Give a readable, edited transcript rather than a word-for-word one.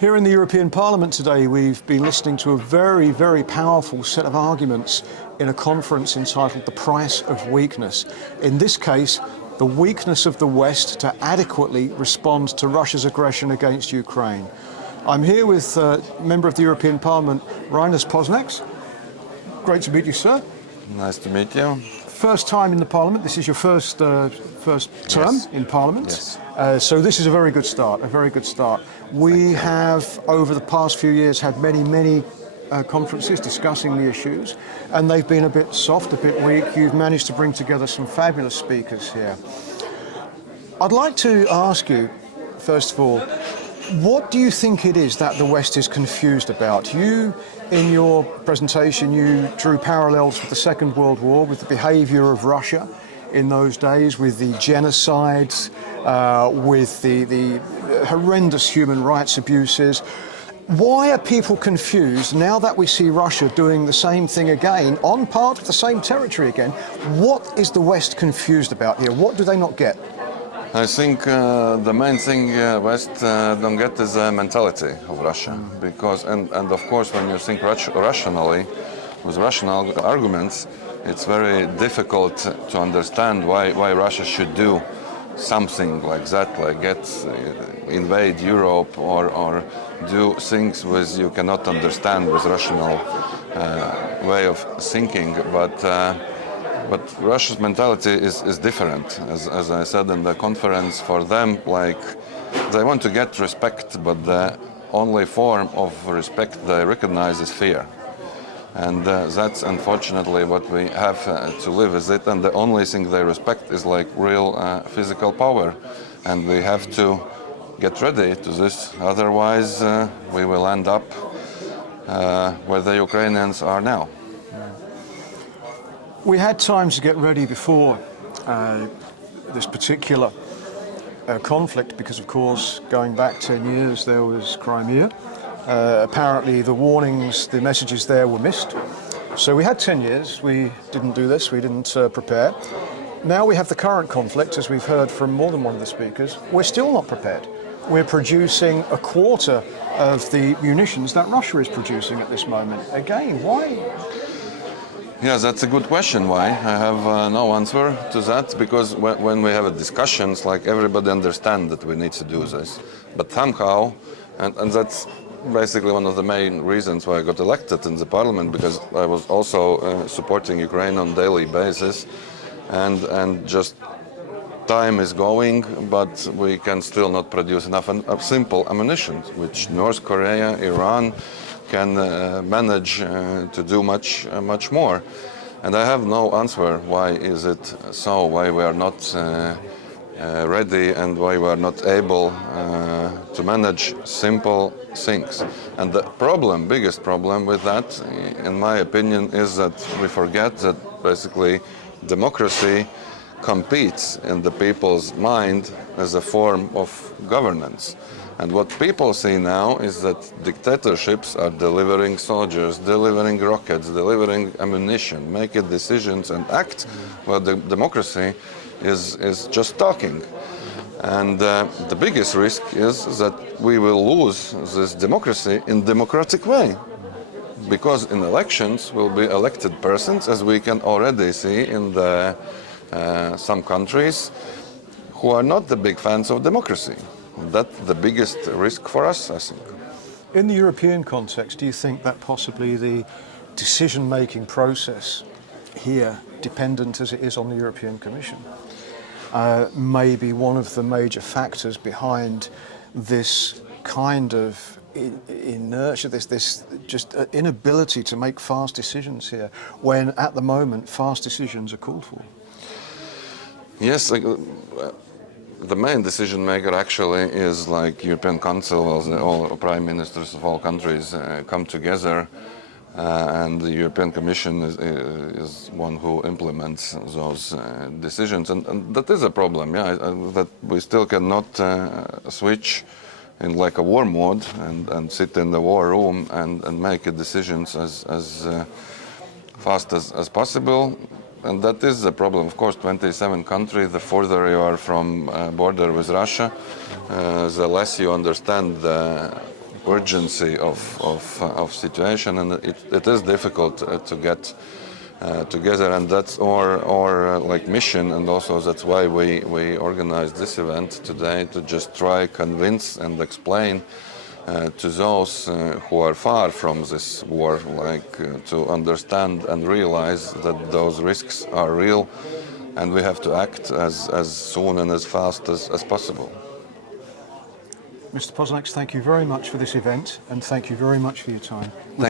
Here in the European Parliament today, we've been listening to a very, very powerful set of arguments in a conference entitled The Price of Weakness. In this case, the weakness of the West to adequately respond to Russia's aggression against Ukraine. I'm here with a member of the European Parliament, Reinis Pozņaks. Great to meet you, sir. Nice to meet you. First time in the Parliament. This is your first term Yes. in Parliament. Yes. So this is a very good start, a very good start. We have, over the past few years, had many conferences discussing the issues, and they've been a bit soft, a bit weak. You've managed to bring together some fabulous speakers here. I'd like to ask you, first of all, what do you think it is that the West is confused about? You, in your presentation, you drew parallels with the Second World War, with the behaviour of Russia in those days, with the genocides, with the horrendous human rights abuses. Why are people confused now that we see Russia doing the same thing again, on part of the same territory again? What is the West confused about here? What do they not get? I think the main thing West don't get is the mentality of Russia, because and of course when you think rationally, with rational arguments, it's very difficult to understand why Russia should do something like that, like invade Europe or do things with you cannot understand with rational way of thinking, but Russia's mentality is different. As I said in the conference, for them, like, they want to get respect, but the only form of respect they recognize is fear. And that's unfortunately what we have to live with it. And the only thing they respect is like real physical power. And we have to get ready to this. Otherwise, we will end up where the Ukrainians are now. We had time to get ready before this particular conflict because, of course, going back 10 years, there was Crimea. Apparently, the warnings, the messages there were missed. So we had 10 years. We didn't do this. We didn't prepare. Now we have the current conflict, as we've heard from more than one of the speakers. We're still not prepared. We're producing a quarter of the munitions that Russia is producing at this moment. Again, why? Yes, that's a good question. Why? I have no answer to that, because when we have a discussions, like, everybody understands that we need to do this. But somehow, and that's basically one of the main reasons why I got elected in the parliament, because I was also supporting Ukraine on daily basis, and just time is going, but we can still not produce enough simple ammunition, which North Korea, Iran can manage to do much more. And I have no answer why is it so, why we are not ready and why we are not able to manage simple things. And the biggest problem with that, in my opinion, is that we forget that basically democracy competes in the people's mind as a form of governance. And what people see now is that dictatorships are delivering soldiers, delivering rockets, delivering ammunition, making decisions and act, while the democracy is just talking. And the biggest risk is that we will lose this democracy in democratic way, because in elections will be elected persons, as we can already see in some countries, who are not the big fans of democracy. That's the biggest risk for us, I think. In the European context, do you think that possibly the decision-making process here, dependent as it is on the European Commission, may be one of the major factors behind this kind of inertia, this just inability to make fast decisions here, when at the moment fast decisions are called for? Yes, the main decision maker actually is like European Council, all prime ministers of all countries come together, and the European Commission is one who implements those decisions, and that is a problem. Yeah, that we still cannot switch in like a war mode and sit in the war room and make decisions as fast as possible. And that is the problem. Of course, 27 countries, the further you are from border with Russia, the less you understand the urgency of situation, and it is difficult to get together, and that's our like mission, and also that's why we organized this event today, to just try convince and explain to those who are far from this war, to understand and realize that those risks are real, and we have to act as soon and as fast as possible. Mr. Pozņaks, thank you very much for this event, and thank you very much for your time.